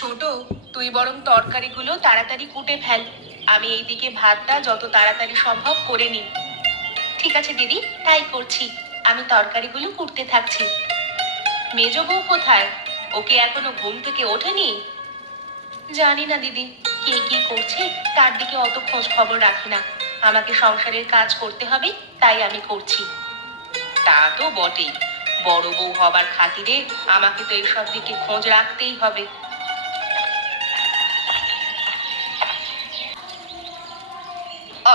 ছোট, তুই বরং তরকারিগুলো তাড়াতাড়ি কুটে ফেল। আমি এইদিকে ভাতটা যত তাড়াতাড়ি সম্ভব করে নিই। ঠিক আছে দিদি, তাই করছি। আমি তরকারিগুলো কুটতে থাকছি। মেজ বউ কোথায়? ওকে এখনো ঘুম থেকে ওঠেনি? জানি না দিদি, কে কি করছে তার দিকে অত খোঁজ খবর রাখি না। আমাকে সংসারের কাজ করতে হবে, তাই আমি করছি। তা তো বটেই, বড় বউ হবার খাতিরে আমাকে তো এসব দিকে খোঁজ রাখতেই হবে।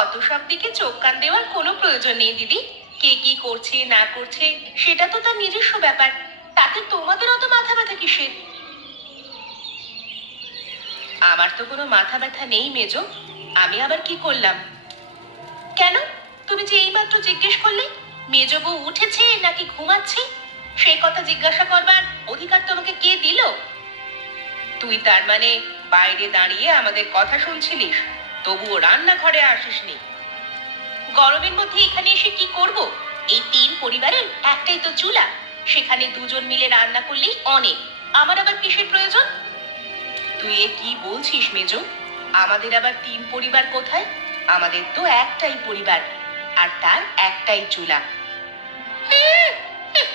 অত সব দিকে চোখ কান দেওয়ার কোনো প্রয়োজন নেই দিদি। কে কি করছে না করছে সেটা তো তার নিজস্ব ব্যাপার। তাতে তোমাদের অত মাথা ব্যথা কিসের? আমার তো কোনো মাথা ব্যথা নেই মেজো। আমি আবার কি করলাম? কেন? তুমি যে এইমাত্র জিজ্ঞেস করলে মেজো বউ উঠেছে নাকি ঘুমাচ্ছে, সেই কথা জিজ্ঞাসা করবার অধিকার তোমাকে কে দিল? তুই তার মানে বাইরে দাঁড়িয়ে আমাদের কথা শুনছিলিস, তবুও রান্নাঘরে আসিসনি? গরমের মধ্যে এখানে এসে কি করব? এই তিন পরিবারের একটাই তো চুলা, সেখানে দুজন মিলে রান্না করলেই অনেক। আমার আবার কিসের প্রয়োজন? তুই এ কি বলছিস মেজো? আমাদের আবার তিন পরিবার কোথায়? আমাদের তো একটাই পরিবার, আর তার একটাই চুলা। হুম, হুম,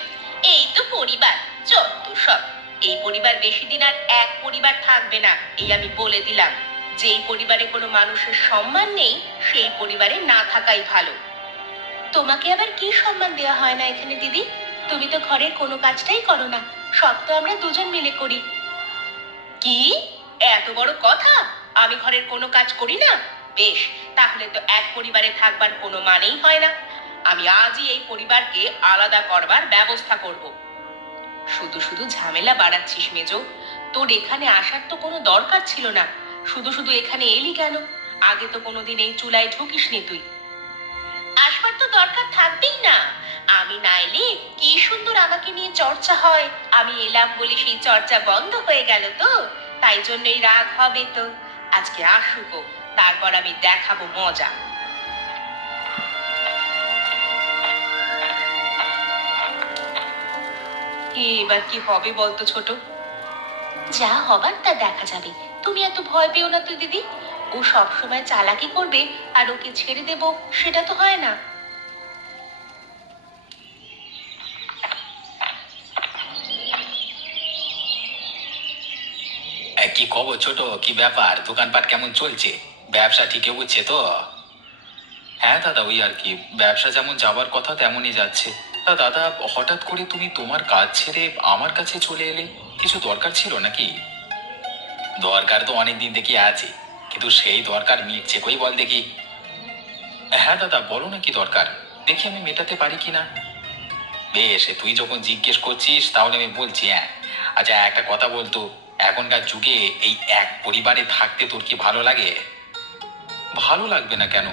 এই তো পরিবার, যত সব। এই পরিবার বেশি দিন আর এক পরিবার থাকবে না, এই আমি বলে দিলাম। যেই পরিবারে কোনো মানুষের সম্মান নেই, সেই পরিবারে না থাকাই ভালো। তোমাকে আবার কি সম্মান দেওয়া হয় না এখানে দিদি? তুমি তো ঘরের কোনো কাজটাই করো না, সব তো আমরা দুজন মিলে করি। কি? এত বড় কথা? আমি ঘরের কোনো কাজ করি না? বেশ, তাহলে তো এক পরিবারে থাকবার কোনো মানেই হয় না। আমি আজই এই পরিবারকে আলাদা করবার ব্যবস্থা করব। শুধু শুধু ঝামেলা বাড়াচ্ছিস মেজো। তোর এখানে আসার তো কোনো দরকার ছিল না। শুধু শুধু এখানে এলি কেন? আগে তো কোনোদিন এই চুলায় ঢুকিসনি তুই। আসবার তো দরকার থাকবেই না। আমি না এলে কি সুন্দর আমাকে নিয়ে চর্চা হয়। আমি এলাম বলে সেই চর্চা বন্ধ হয়ে গেল তো, তাই জন্যই রাগ হবে তো। আজকে আসুক, তারপর আমি দেখাবো মজা। এবার কি হবে বলতো ছোট? যা হবার তা দেখা যাবে। তুমি এত ভয় পেও না তো দিদি। ও সব সময় চালাকি করবে আর ওকে ছেড়ে দেব, সেটা তো হয় না। কি খবর ছোট? কি ব্যাপার, দোকানপাট কেমন চলছে? ব্যবসা ঠিক এগোচ্ছে তো? হ্যাঁ দাদা, ওই আর কি, ব্যবসা যেমন যাবার কথা তেমনই যাচ্ছে। তা দাদা, হঠাৎ করে তুমি তোমার কাজ ছেড়ে আমার কাছে চলে এলে, কিছু দরকার ছিল নাকি? দরকার তো অনেক দিন থেকে আছে, কিন্তু সেই দরকার মিটছে কই বল দেখি। হ্যাঁ দাদা, বলো না কি দরকার, দেখি আমি মেটাতে পারি কিনা। বেশ, তুই যখন জিজ্ঞেস করছিস তাহলে আমি বলছি। হ্যাঁ, আচ্ছা একটা কথা বলতো, এখনকার যুগে এই এক পরিবারে থাকতে তোর কি ভালো লাগে? ভালো লাগবে না কেন?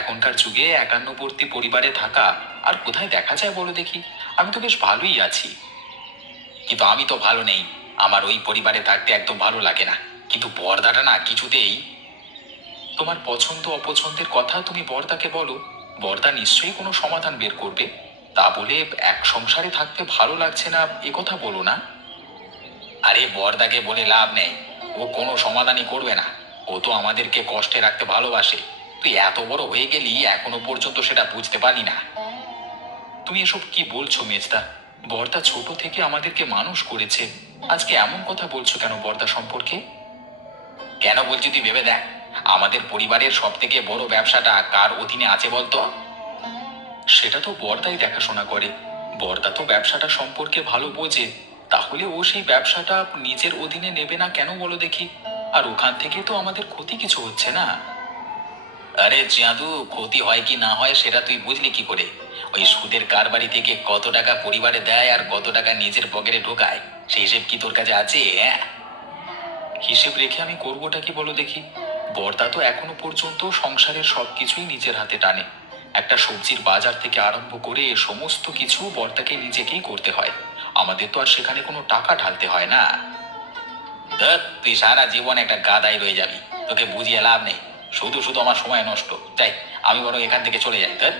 এখনকার যুগে একান্নবর্তী পরিবারে থাকা আর কোথায় দেখা যায় বলো দেখি। আমি তো বেশ ভালোই আছি। কিন্তু আমি তো ভালো নেই, আমার ওই পরিবারে থাকতে একদম ভালো লাগে না। কিন্তু বর্দাটা না কিছুতেই। তোমার পছন্দ অপছন্দের কথা তুমি বর্দাকে বলো, বর্দা নিশ্চয়ই কোনো সমাধান বের করবে। তা বলে এক সংসারে থাকতে ভালো লাগছে না এ কথা বলো না। আরে বর্দাকে বলে লাভ নেই, ও কোনো সমাধানই করবে না। ও তো আমাদেরকে কষ্টে রাখতে ভালোবাসে। তুই এত বড় হয়ে গেলি এখনো পর্যন্ত সেটা বুঝতে পারলি না। তুমি এসব কি বলছো মেজদা? বর্দা ছোট থেকে আমাদেরকে মানুষ করেছে, আজকে এমন কথা বলছো কেন বর্দা সম্পর্কে? কেন বলছি তুই ভেবে দেখ, আমাদের পরিবারের সব থেকে বড় ব্যবসাটা কার অধীনে আছে বলতো? সেটা তো বর্দাই দেখাশোনা করে। বর্দা তো ব্যবসাটা সম্পর্কে ভালো বোঝে। তাহলে ও সেই ব্যবসাটা নিজের অধীনে নেবে না কেন বলো দেখি? আর ওখান থেকে তো আমাদের ক্ষতি কিছু হচ্ছে না। আরে চাঁদু, ক্ষতি হয় কি না হয় সেটা তুই বুঝলি কি করে? ওই সুদের কারবারি থেকে কত টাকা পরিবারে দেয় আর কত টাকা নিজের পকেটে ঢোকায়, সেই হিসেব কি তোর কাছে আছে? হ্যাঁ, হিসেব রেখে আমি করবোটা কি বলো দেখি। বর্দা তো এখনো পর্যন্ত সংসারের সবকিছুই নিজের হাতে টানে। একটা সবজির বাজার থেকে আরম্ভ করে সমস্ত কিছু বর্দাকে নিজেকেই করতে হয়। আমাদের তো আর সেখানে কোনো টাকা ঢালতে হয় না। ধ্যাৎ, তুই সারা জীবন একটা গাদাই রয়ে যাবি, তোকে বুঝিয়ে লাভ নেই। শুধু শুধু আমার সময় নষ্ট। তাই আমি বরং এখান থেকে চলে যাই। ধ্যাৎ।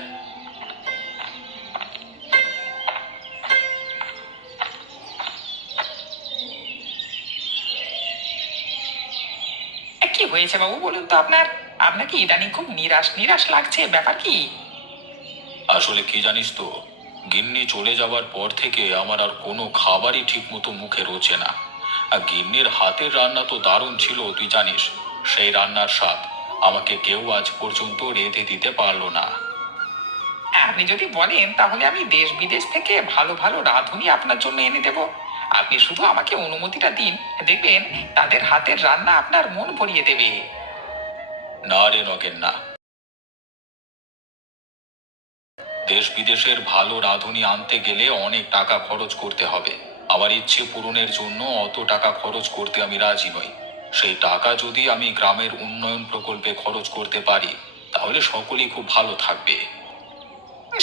হয়েছে বাবু বলুন তো আপনার? আপনাকে ইদানিং খুব নিরাশ নিরাশ লাগছে, ব্যাপার কি? আসলে কি জানিস তো, গিন্নি চলে যাবার পর থেকে আমার আর কোনো খাবারই ঠিক মতো মুখে রোচে না। আর গিন্নির হাতের রান্না তো দারুণ ছিল, তুই জানিস। সেই রান্নার স্বাদ আমাকে কেউ আজ পর্যন্ত রেঁধে দিতে পারলো না। আপনি যদি বলেন তাহলে আমি দেশ বিদেশ থেকে ভালো ভালো রাঁধুনি আপনার জন্য এনে দেব। আপনি শুধু আমাকে অনুমতিটা দিন, দেখবেন তাদের হাতের রান্না আপনার মন ভরিয়ে দেবে। না রে নগেন, না। দেশ বিদেশের ভালো রাঁধুনি আনতে গেলে অনেক টাকা খরচ করতে হবে। আমার ইচ্ছে পূরণের জন্য অত টাকা খরচ করতে আমি রাজি নই। সেই টাকা যদি আমি গ্রামের উন্নয়ন প্রকল্পে খরচ করতে পারি, তাহলে সকলেই খুব ভালো থাকবে।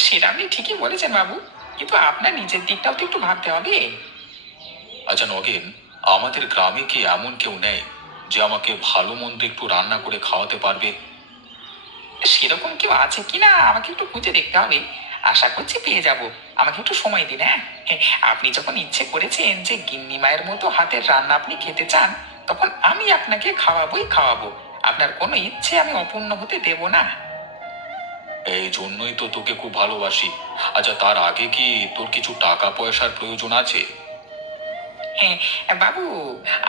সেটা আপনি ঠিকই বলেছেন বাবু, কিন্তু আপনার নিজের দিকটাও তো একটু ভাবতে হবে। আচ্ছা নগেন, আমাদের গ্রামে কি এমন কেউ নেই যে আমাকে ভালো মন্দ একটু রান্না করে খাওয়াতে পারবে? সেরকম কেউ আছে কিনা আমাকে একটু খুঁজে দেখতে হবে। আশা করছি পেয়ে যাব। আমাকে একটু সময় দিন, হ্যাঁ। হ্যাঁ, আপনি যখন ইচ্ছে করেছেন যে গিন্নি মায়ের মতো হাতের রান্না আপনি খেতে চান, তখন আমি আপনাকে খাওয়াবোই খাওয়াবো। আপনার কোনো ইচ্ছে আমি অপূর্ণ হতে দেব না। এই জন্যই তো তোকে খুব ভালোবাসি। আচ্ছা, তার আগে কি তোর কিছু টাকা পয়সার প্রয়োজন আছে? হ্যাঁ বাবু,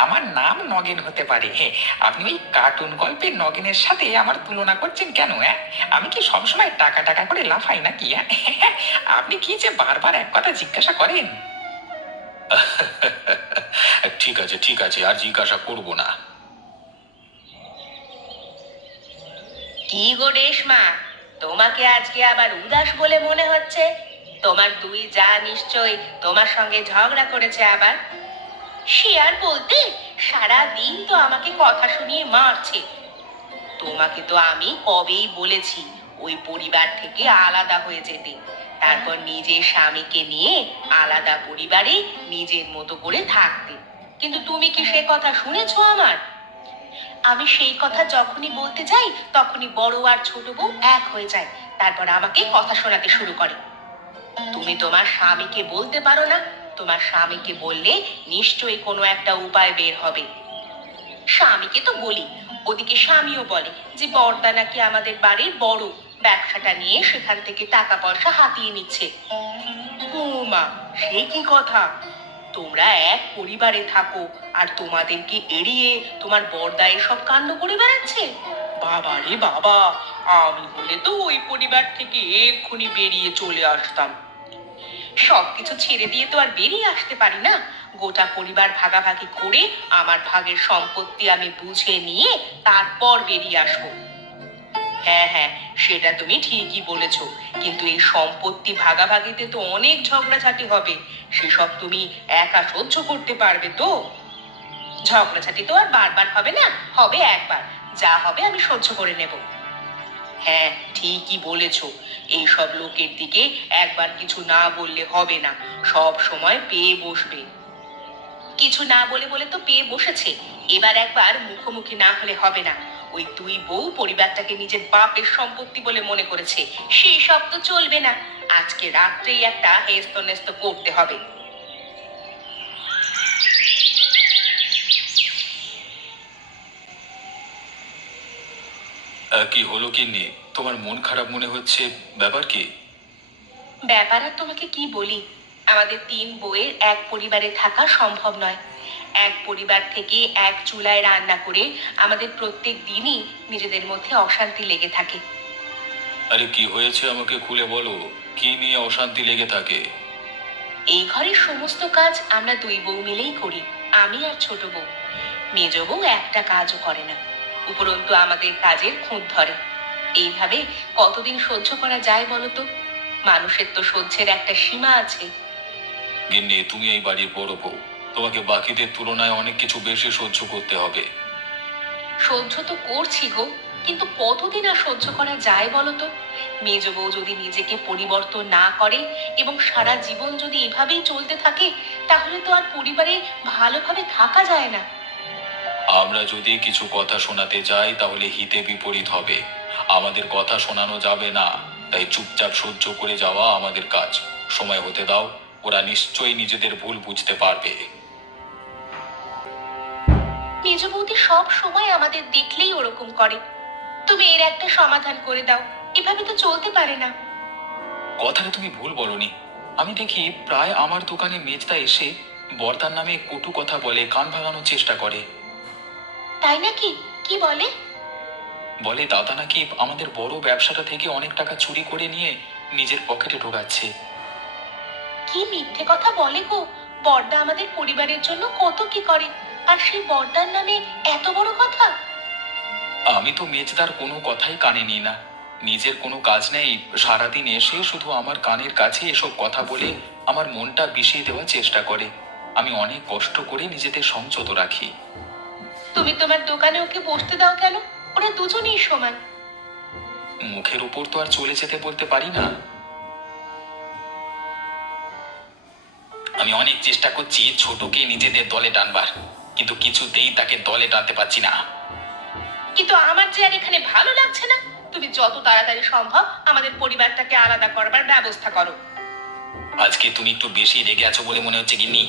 আমার নাম নগেন হতে পারে, হ্যাঁ। আপনি ওই কার্টুন গল্পের নগেনের সাথে আমার তুলনা করছেন কেন, হ্যাঁ? আমি কি সবসময় টাকা টাকা করে লাফাই নাকি, হ্যাঁ? আপনি কি যে বারবার এক কথা জিজ্ঞাসা করেন। ঠিক আছে, ঠিক আছে, আর জিজ্ঞাসা করব না। কি গো রেশমা, তোমাকে আজকে আবার উদাস বলে মনে হচ্ছে। তোমার দুই যা নিশ্চয়ই তোমার সঙ্গে ঝগড়া করেছে আবার। সে আর বলতে, সারা দিন তো আমাকে কথা শুনিয়ে মারছে। তোমাকে তো আমি কবেই বলেছি ওই পরিবার থেকে আলাদা হয়ে যেতে, তারপর নিজের স্বামীকে নিয়ে আলাদা পরিবারে নিজের মতো করে থাকতে। কিন্তু তুমি কি সে কথা শুনেছো আমার? আমি সেই কথা যখনই বলতে যাই তখনই বড় আর ছোট বউ এক হয়ে যায়, তারপর আমাকে কথা শোনাতে শুরু করে। তুমি তোমার স্বামীকে বলতে পারো না? তোমার স্বামীকে বললে নিশ্চয়ই কোনো একটা উপায় বের হবে। স্বামীকে তো বলি, ওদিকে স্বামীও বলে যে বড়দা নাকি আমাদের বাড়ির বড়, ব্যবসাটা নিয়ে সেখান থেকে টাকা পয়সা হাতিয়ে নিচ্ছে। ও মা, সে কি কথা! তোমরা এক পরিবারে থাকো আর তোমাদেরকে এড়িয়ে তোমার বড়দা এসব কাণ্ড করে বেড়াচ্ছে? বাবা রে বাবা, আমি বলে তো ওই পরিবার থেকে এক্ষুনি বেরিয়ে চলে আসতাম। সবকিছু ছেড়ে দিয়ে তো আর বেরিয়ে আসতে পারি না। গোটা পরিবার ভাগাভাগি করে আমার ভাগের সম্পত্তি আমি বুঝে নিয়ে তারপর বেরিয়ে আসবো। হ্যাঁ হ্যাঁ, সেটা তুমি ঠিকই বলেছ, কিন্তু এই সম্পত্তি ভাগাভাগিতে তো অনেক ঝগড়াঝাটি হবে। সেসব তুমি একা সহ্য করতে পারবে তো? ঝগড়াঝাটি তো আর বারবার হবে না, হবে একবার। যা হবে আমি সহ্য করে নেব। হ্যাঁ, ঠিকই বলেছ। এইসব লোকের দিকে একবার কিছু না বললে হবে না, সব সময় পেয়ে বসবে। কিছু না বলে বলে তো পেয়ে বসেছে, এবার একবার মুখোমুখি না হলে হবে না। ওই দুই বউ পরিবারটাকে নিজের বাপের সম্পত্তি বলে মনে করেছে, সেই সব তো চলবে না। আজকে রাত্রেই একটা হেস্ত নেস্ত করতে হবে। কি হলো গিন্নি, তোমার মন খারাপ মনে হচ্ছে? ব্যাপার কি? ব্যাপার আর তোমাকে কি বলি, আমাদের তিন বউয়ের এক পরিবারে থাকা সম্ভব নয়। এক পরিবার থেকে এক চুলায় রান্না করে আমাদের প্রত্যেক দিনই নিজেদের মধ্যে অশান্তি লেগে থাকে। আরে কি হয়েছে আমাকে খুলে বলো। কি নিয়ে অশান্তি লেগে থাকে? এই ঘরের সমস্ত কাজ আমরা দুই বউ মিলেই করি, আমি আর ছোট বউ। মেজ বউ একটা কাজও করে না, উপরন্তু আমাদের কাজের খুঁত ধরে। এইভাবে কতদিন সহ্য করা যায় বলো তো? মানুষের তো সহ্যের একটা সীমা আছে। গিন্নি, তুমি এই বাড়ির বড় বউ। তোমাকে বাকিদের তুলনায় অনেক কিছু বেশি সহ্য করতে হবে। সহ্য তো করছি গো, কিন্তু কতদিন আর সহ্য করা যায় বলো তো? মেজ বউ যদি নিজেকে পরিবর্তন না করে এবং সারা জীবন যদি এভাবেই চলতে থাকে, তাহলে তো আর পরিবারে ভালোভাবে থাকা যায় না। আমরা যদি কিছু কথা শোনাতে যাই তাহলে হিতে বিপরীত হবে। আমাদের কথা শোনানো যাবে না। তাই চুপচাপ সহ্য করে যাওয়া আমাদের কাজ। সময় হতে দাও, ওরা নিশ্চয়ই নিজেদের ভুল বুঝতে পারবে। মেজ বৌদি সব সময় আমাদের দেখলেই ওরকম করে। তুমি এর একটা সমাধান করে দাও, এভাবে তো চলতে পারে না। কথাটা তুমি ভুল বলনি। আমি দেখি প্রায় আমার দোকানে মেজদা এসে বর্দার নামে কটু কথা বলে, কান ভাঙানোর চেষ্টা করে। তাই নাকি? কি বলে? বলে দাদা নাকি আমাদের বড় ব্যবসাটা থেকে অনেক টাকা চুরি করে নিয়ে নিজের পকেটে ঢোকাচ্ছে। কি মিথ্যে কথা বলে গো! বড়দা আমাদের পরিবারের জন্য কত কি করে, আর সেই বড়দার নামে এত বড় কথা! আমি তো মেজদার কোনো কথাই কানে নিই না। নিজের কোনো কাজ নেই, সারাদিন এসে শুধু আমার কানের কাছে এসব কথা বলে আমার মনটা বিষিয়ে দেওয়ার চেষ্টা করে। আমি অনেক কষ্ট করে নিজেদের সংযত রাখি। তুমি তোমার দোকানে ওকে বসতে দাও কেন? ওরা দুজনেই সমান। মুখের উপর তো আর চলে যেতে বলতে পারি না। আমি অনেক চেষ্টা করছি ছোটকে নিজেদের দলে টানবার, কিন্তু কিছুতেই তাকে দলে টানতে পারছি না। কিন্তু আমার যে আর এখানে ভালো লাগছে না। তুমি যত তাড়াতাড়ি সম্ভব আমাদের পরিবারটাকে আলাদা করবার ব্যবস্থা করো। আজকে তুমি একটু বেশি রেগে আছো বলে মনে হচ্ছে গিন্নি।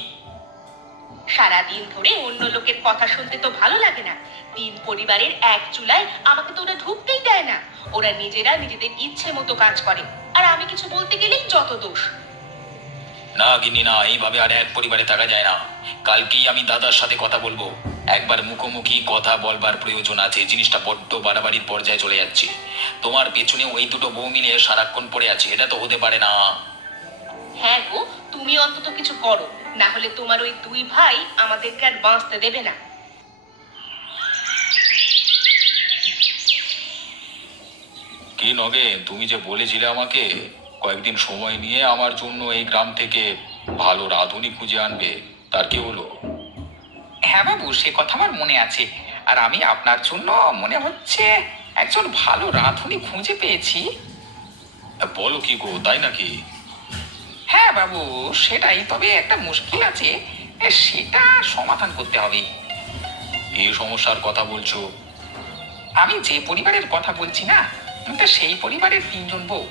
সারাদিন ধরে অন্য লোকের কথা শুনতে তো ভালো লাগে না। তিন পরিবারের এক চুলায় আমাকে তো ওরা ঢুকতেই দেয় না। ওরা নিজেরা নিজেদের ইচ্ছে মতো কাজ করে, আর আমি কিছু বলতে গেলেই যত দোষ। না গিন্নি না, এইভাবে আর এক পরিবারে থাকা যায় না। কালকেই আমি দাদার সাথে কথা বলবো। একবার মুখোমুখি কথা বলবার প্রয়োজন আছে, জিনিসটা বড্ড বাড়াবাড়ির পর্যায়ে চলে যাচ্ছে। তোমার পেছনে ওই দুটো বউ মিলে সারাক্ষণ পড়ে আছে, এটা তো হতে পারে না। হ্যাঁ গো, তুমি অন্তত কিছু করো, না হলে তোমার ওই দুই ভাই আমাদেরকে আর বাঁচতে দেবে না। কি নগেন, তুমি যে বলেছিলে আমাকে কয়েকদিন সময় নিয়ে আমার জন্য এই গ্রাম থেকে ভালো রাঁধুনি খুঁজে আনবে, তার কি হলো? হ্যাঁ বাবু, সে কথা আমার মনে আছে। আর আমি আপনার জন্য মনে হচ্ছে একজন ভালো রাঁধুনি খুঁজে পেয়েছি। বলো কি গো, তাই নাকি? হ্যাঁ বাবু, সেটাই, তবে একটা মুশকিল আছে। সেটা সমাধান করতে হবে। এই সমস্যার কথা বলছো? আমি যে পরিবারের কথা বলছি না, তা সেই পরিবারের তিনজন বউ।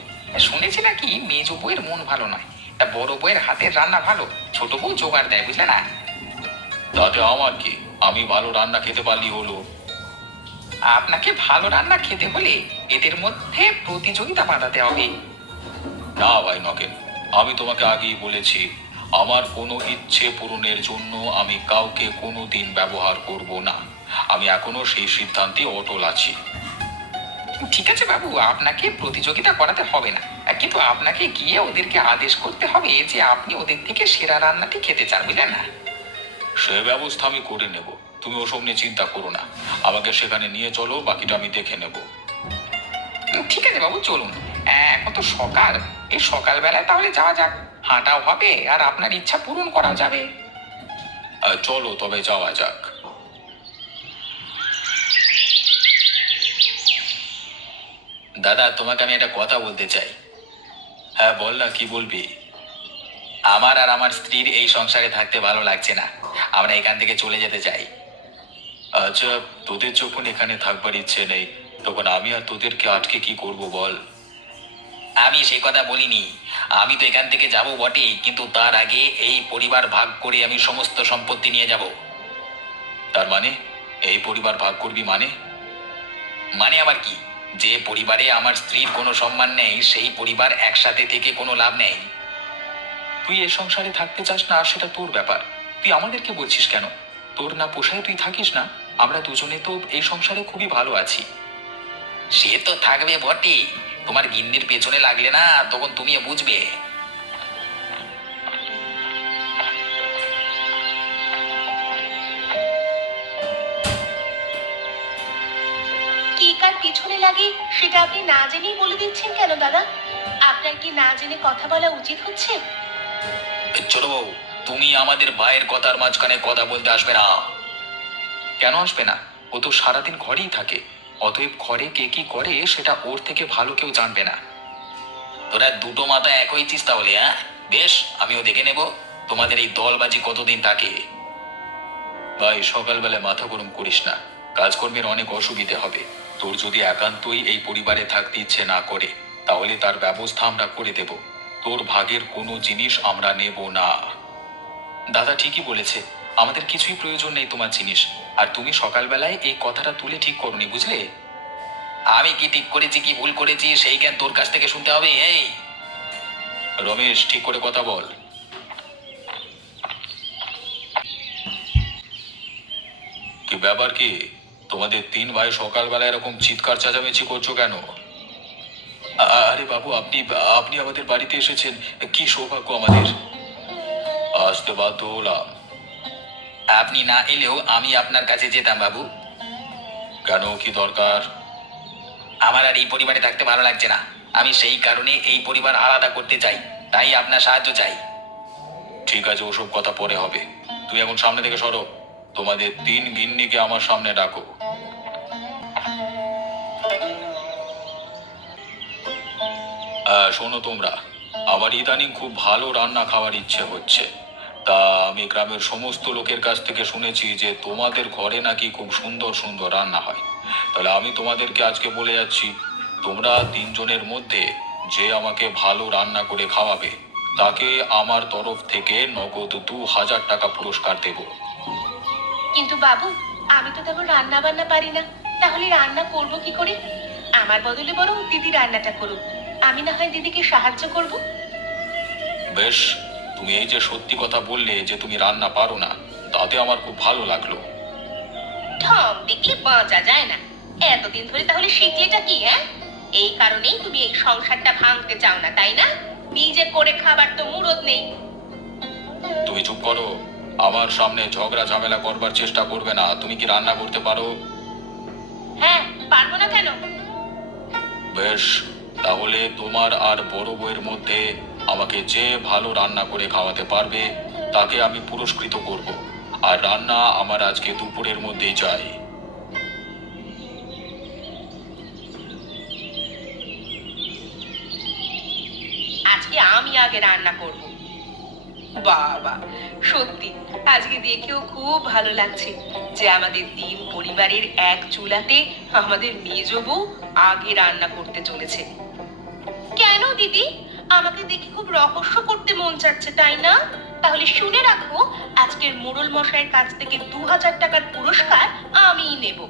শুনেছি নাকি মেজ বউয়ের মন ভালো নয়, তা বড় বউয়ের হাতের রান্না ভালো, ছোট বউ জোগাড় দেয়, বুঝলে না? তাতে আমার কি, আমি ভালো রান্না খেতে পারলি হলো। আপনাকে ভালো রান্না খেতে হলে এদের মধ্যে প্রতিযোগিতা বাঁধাতে হবে। না ভাই নগেন, আমি তোমাকে আগেই বলেছি, আমার কোনো ইচ্ছে পূরণের জন্য আমি কাউকে কোনো দিন ব্যবহার করব না। আমি এখনো সেই সিদ্ধান্তে অটল আছি। ঠিক আছে বাবু, আপনাকে প্রতিযোগিতা করাতে হবে না, কিন্তু আপনাকে গিয়ে ওদেরকে আদেশ করতে হবে যে আপনি ওদের থেকে সেরা রান্নাটি খেতে চান, বুঝলেন না? সে ব্যবস্থা আমি করে নেব, তুমি ওসব নিয়ে চিন্তা করো না। আমাকে সেখানে নিয়ে চলো, বাকিটা আমি দেখে নেব। ঠিক আছে বাবু, চলুন। এখন তো সকাল, এই সকালবেলায় তাহলে যাওয়া যাক। হাঁটাও হবে আর আপনার ইচ্ছা পূরণ করাও যাবে। চলো তবে যাওয়া যাক। দাদা, তোমাকে আমি একটা কথা বলতে চাই। হ্যাঁ বল না, কি বলবি? আমার আর আমার স্ত্রীর এই সংসারে থাকতে ভালো লাগছে না, আমরা এখান থেকে চলে যেতে চাই। আচ্ছা, তোদের যখন এখানে থাকবার ইচ্ছে নেই, তখন আমি আর তোদেরকে আটকে কি করব বল? আমি সে কথা বলিনি। আমি তো এখান থেকে যাব বটেই, কিন্তু তার আগে এই পরিবার ভাগ করে আমি সমস্ত সম্পত্তি নিয়ে যাব। তার মানে এই পরিবার ভাগ করবি মানে? মানে আবার কি? যে পরিবারে আমার স্ত্রীর কোনো সম্মান নেই, সেই পরিবার একসাথে থেকে কোনো লাভ নেই। তুই এ সংসারে থাকতে চাস না, সেটা তোর ব্যাপার। তুই আমাদেরকে বলছিস কেন? তোর না পোষায় তুই থাকিস না। আমরা দুজনে তো এই সংসারে খুবই ভালো আছি। সে তো থাকবে বটে, তোমার গিন্নির পেছনে লাগলে না তখন তুমিও বুঝবে। কি কার পিছনে লাগে সেটা আপনি না জেনেই বলে দিচ্ছেন কেন দাদা? আপনার কি না জেনে কথা বলা উচিত হচ্ছে? ছোট বউ, তুমি আমাদের ভাইয়ের কথার মাঝখানে কথা বলতে আসবে না। কেন আসবে না? ও তো সারাদিন ঘরেই থাকে। অতএব ঘরে কে কি করে সেটা ওর থেকে ভালো কেউ জানবে না। তোরা দুটো মাথা এক হয়েছিস তাহলে, হ্যাঁ? বেশ, আমিও দেখে নেব তোমাদের এই দলবাজি কতদিন থাকে। ভাই, সকালবেলায় মাথা গরম করিস না। কাজকর্মের অনেক অসুবিধে হবে। তোর যদি একান্তই এই পরিবারে থাকতে ইচ্ছে না করে, তাহলে তার ব্যবস্থা আমরা করে দেব। তোর ভাগের কোনো জিনিস আমরা নেব না। দাদা ঠিকই বলেছে, আমাদের কিছুই প্রয়োজন নেই তোমার জিনিস। আর তুমি সকালবেলায় এই কথাটা তুলে ঠিক করনি, বুঝলে? আমি কি ঠিক করেছি কি ভুল করেছি সেই জ্ঞান তোর কাছ থেকে শুনতে হবে? এই, রমেশ, ঠিক করে কথা বল। কি ব্যাপার কি? তোমাদের তিন ভাই সকালবেলা এরকম চিৎকার চেঁচামেচি করছো কেন? আরে বাবু, আপনি আপনি আমাদের বাড়িতে এসেছেন, কি সৌভাগ্য আমাদের। আসতে বাধ্য হলাম। আপনি না এলেও আমি আপনার কাছে যেতাম বাবু। কেন, কি দরকার? আমার আর এই পরিবারে থাকতে ভালো লাগছে না। আমি সেই কারণে এই পরিবার আলাদা করতে চাই, তাই আপনার সাহায্য চাই। ঠিক আছে, ওসব কথা পরে হবে। তুই এখন সামনে থেকে সরো। তোমাদের তিন গিন্নিকে আমার সামনে ডাকো। শোনো তোমরা, আমার ইদানিং খুব ভালো রান্না খাওয়ার ইচ্ছে হচ্ছে। তা আমি গ্রামের সমস্ত লোকের কাছ থেকে শুনেছি যে তোমাদের ঘরে নাকি খুব সুন্দর সুন্দর রান্না হয়। তাহলে আমি তোমাদেরকে আজকে বলে যাচ্ছি, তোমরা তিনজনের মধ্যে যে আমাকে ভালো রান্না করে খাওয়াবে তাকে আমার তরফ থেকে নগদ 2000 টাকা পুরস্কার দেব। কিন্তু বাবু, আমি তো তেমন রান্না বান্না পারি না, তাহলে রান্না করব কি করে? আমার বদলে বরং দিদি রান্নাটা করুক, আমি না হয় দিদিকে সাহায্য করব। বেশ, তুমি এই যে সত্যি কথা বললে যে তুমি রান্না পারো না, তাতে আমার খুব ভালো লাগলো। ঠক দেখলে বাঁচা যায় না। এতদিন ধরে তাহলে শিখলেটা কি, হ্যাঁ? এই কারণেই তুমি এই সংসারটা ভাঙতে চাও না, তাই না? নিজে করে খাবার তো মুরদ নেই। তুমি চুপ করো। আমার সামনে ঝগড়া ঝামেলা করবার চেষ্টা করবে না। তুমি কি রান্না করতে পারো? হ্যাঁ, পারবো না কেন? বেশ, তাহলে তোমার আর বড় বউয়ের মধ্যে আমাকে যে ভালো রান্না করে খাওয়াতে পারবে তাকে আমি পুরস্কৃত করব। আর রান্না আমার আজকে দুপুরের মধ্যেই চাই। আজকে আমি আগে রান্না করব। বাবা, সত্যি আজকে দেখেও খুব ভালো লাগছে যে আমাদের তিন পরিবারের এক চুলাতে আমাদের মেজ বউ আগে রান্না করতে চলেছে। কেন দিদি, আমাকে দেখে খুব রহস্য করতে মন চাচ্ছে, তাই না? তাহলে শুনে রাখো, আজকের মোড়ল মশাইয়ের কাছ থেকে 2000 টাকার পুরস্কার আমিই নেব।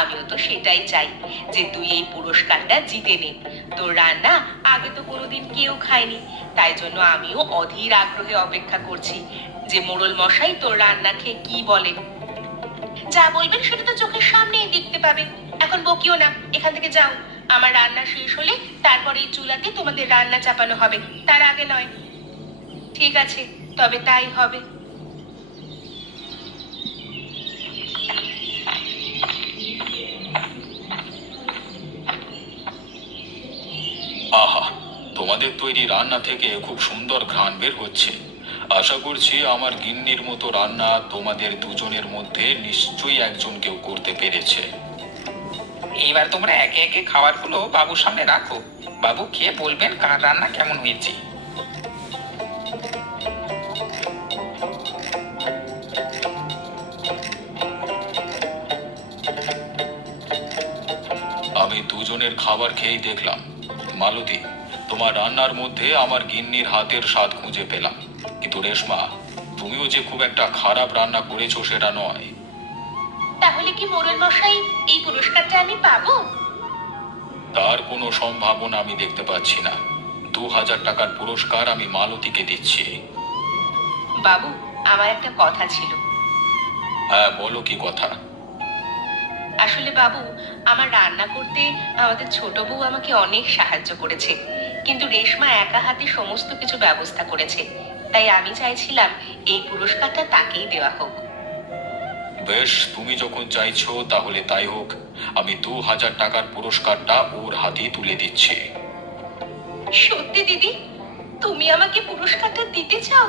আমিও তো সেটাই চাই যে তুই এই পুরস্কারটা জিতে নে। তোর রান্না আগে তো কোনোদিন কেউ খায়নি, তাই জন্য আমিও অধীর আগ্রহে অপেক্ষা করছি যে মোড়ল মশাই তোর রান্না খেয়ে কি বলে। যা বলবেন সেটা তো চোখের সামনেই দেখতে পাবে। এখন বকিও না, এখান থেকে যাও। আমার রান্না শেষ হলে তারপর এই চুলাতে তোমাদের রান্না চাপানো হবে, তার আগে নয়। ঠিক আছে, তবে তাই হবে। আহা, তোমাদের তৈরি রান্না থেকে খুব সুন্দর ঘ্রাণ বের হচ্ছে। আশা করছি আমার গিন্নির মতো রান্না তোমাদের দুজনের মধ্যে নিশ্চয়ই একজন কেউ করতে পেরেছে। এইবার তোমরা একে একে খাবারগুলো বাবুর সামনে রাখো। বাবু খেয়ে বলবেন কার রান্না কেমন হয়েছে। আমি দুজনের খাবার খেয়েই দেখলাম, মালতী, তোমার রান্নার মধ্যে আমার গিন্নির হাতের স্বাদ খুঁজে পেলাম। কিন্তু রেশমা, তুমিও যে খুব একটা খারাপ রান্না করেছো সেটা নয়। তাহলে কি মোড়ল মশাই এই পুরস্কারটা আমি পাবো? তার কোনো সম্ভাবনা আমি দেখতে পাচ্ছি না। 2000 টাকার পুরস্কার আমি মালতীকে দিচ্ছি। বাবু, আমার একটা কথা ছিল। হ্যাঁ, বলো কি কথা? আসলে বাবু, আমার রান্না করতে আমাদের ছোট বউ আমাকে অনেক সাহায্য করেছে, কিন্তু রেশমা একা হাতে সমস্ত কিছু ব্যবস্থা করেছে। তাই আমি চাইছিলাম এই পুরস্কারটা তাকেই দেওয়া হোক। বেশ, তুমি যখন চাইছো তাহলে তাই হোক। আমি 2000 টাকার পুরস্কারটা ওর হাতেই তুলে দিচ্ছি। সত্যি দিদি, তুমি আমাকে পুরস্কারটা দিতে চাও?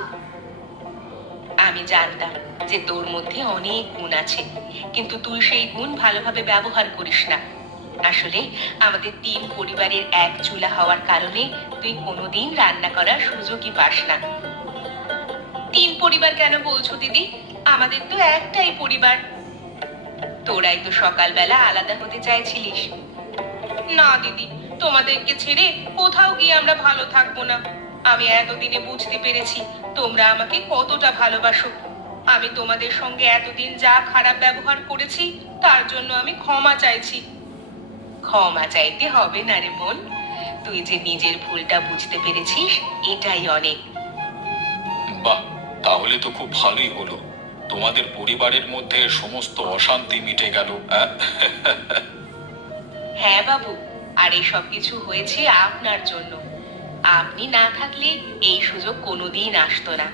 আমি জানতাম যে তোর মধ্যে অনেক গুণ আছে, কিন্তু তুই সেই গুণ ভালোভাবে ব্যবহার করিস না। আসলে আমাদের তিন পরিবারের এক চুলা হওয়ার কারণে তুই কোনোদিন রান্না করার সুযোগই পাস না। তিন পরিবার কেন বলছো দিদি? আমাদের তো একটাই পরিবার। তোরাই তো সকালবেলা আলাদা হতে চাইছিলিস। না দিদি, তোমাদেরকে ছেড়ে কোথাও গিয়ে আমরা ভালো থাকবো না। আমি এতদিনে বুঝতে পেরেছি তোমরা আমাকে কতটা ভালোবাসো। আমি তোমাদের সঙ্গে এতদিন যা খারাপ ব্যবহার করেছি তার জন্য আমি ক্ষমা চাইছি। ক্ষমা চাইতে হবে না রে মন, তুই যে নিজের ভুলটা বুঝতে পেরেছিস এটাই অনেক। বাহ, তাহলে তো খুব ভালোই হলো। তোমাদের পরিবারের মধ্যে সমস্ত অশান্তি মিটে গেল। হ্যাঁ বাবু, আর এই সব কিছু হয়েছে আপনার জন্য। আপনি না থাকলে এই সুযোগ কোনোদিন আসতো না।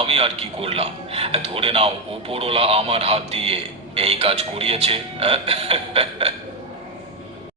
আমি আর কি করলাম? ধরে নাও ওপরওয়ালা আমার হাত দিয়ে এই কাজ করিয়েছে।